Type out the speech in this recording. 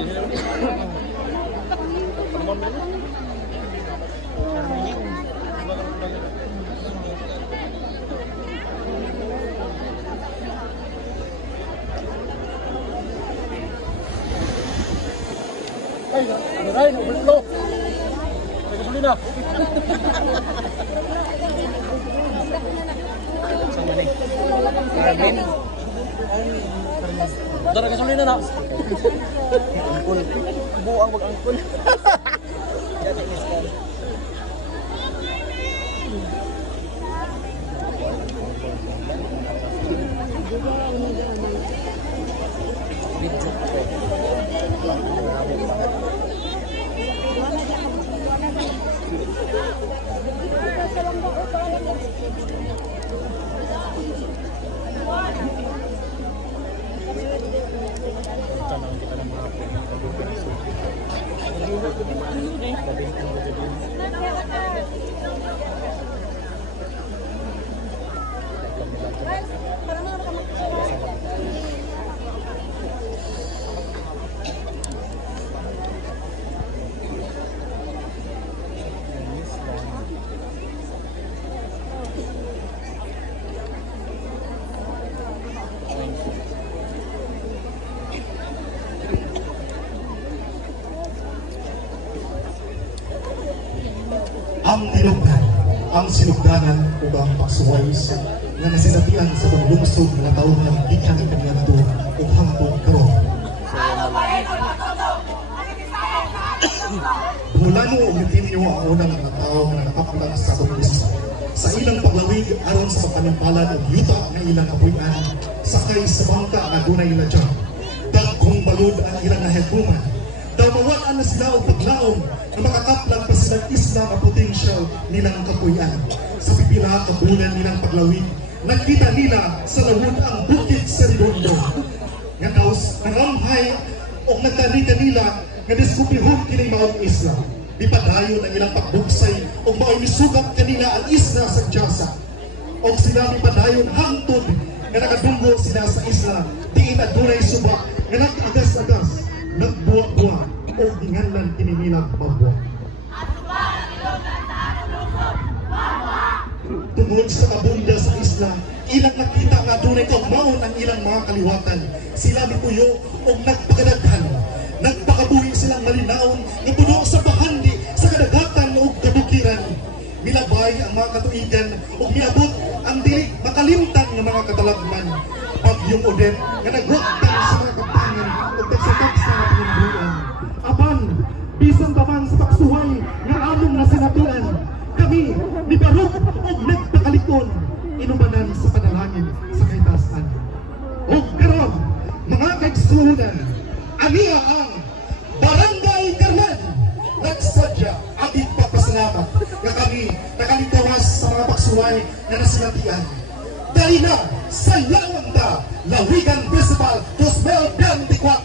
Ay, Ray, ulo. Nagubuli na. Sama ni. Carmen. Dara ka suli na na. Angkol. Buang mag-angkol. Dati iskan. Ang tinugdan, ang sinugdanan o ang pagsuways na nasinabihan sa paglungsod na taon ng gikan ng kanyato o hangtong karon. Bulano o gitinyo ang unang mga tao na nakapaglang sa komunismo. Sa ilang paglawig aron sa pagpanimpalan o yuta na ilang apuyan, sakay sa bangka na dunay ladya. Dagkong balod ang ilang nahegbuman. Damawaan na sila o paglaong na makakaplang pa silang isla na potential nilang kapuyan. Sa pipila kabulan nilang paglawig, nakita nila sa lawod ang bukid sa Redondo. Nga daos, naramhay o nagtarika nila nga diskupihog kining maong isla. Ipadayon ang ilang pagbuksay o mao'y misugat kanila ang isla sa Jasa. O sila ipadayon hangtod nga nakadunggo sila sa isla, diin at dunay subak nga nag-agas-agas, nagbuwa-buwa o ginganlan kininilang mabuwa. Tungod sa kabunda sa isla, ilang nakita nga dunay kagmaon ang ilang mga kaliwatan. Sila nipuyo o nagpakadaghan. Nagpakabuhi silang malinaon ng puno sa bahandi sa kadagatan o kabukiran. Milabay ang mga katuigan o miabot ang dili makalimtan ng mga katalagman. Pagyong Odette nga nagwaktan sa mga kapangan o tagsa-tagsa na pinimbuan. Apan, bisan pa man sa paksuhay nga among nasinatuan, kami ni Barok o nagpakalikon inumanan sa panalangin sa kaitasan. O karon, mga kaigsunan, aniya ang Barangay Carmen nagsadya at ipapasalamat nga kami nakalitawas sa mga paksuhay na nasinatian. Dahil na sa Lawang da Lawigan Festival 2024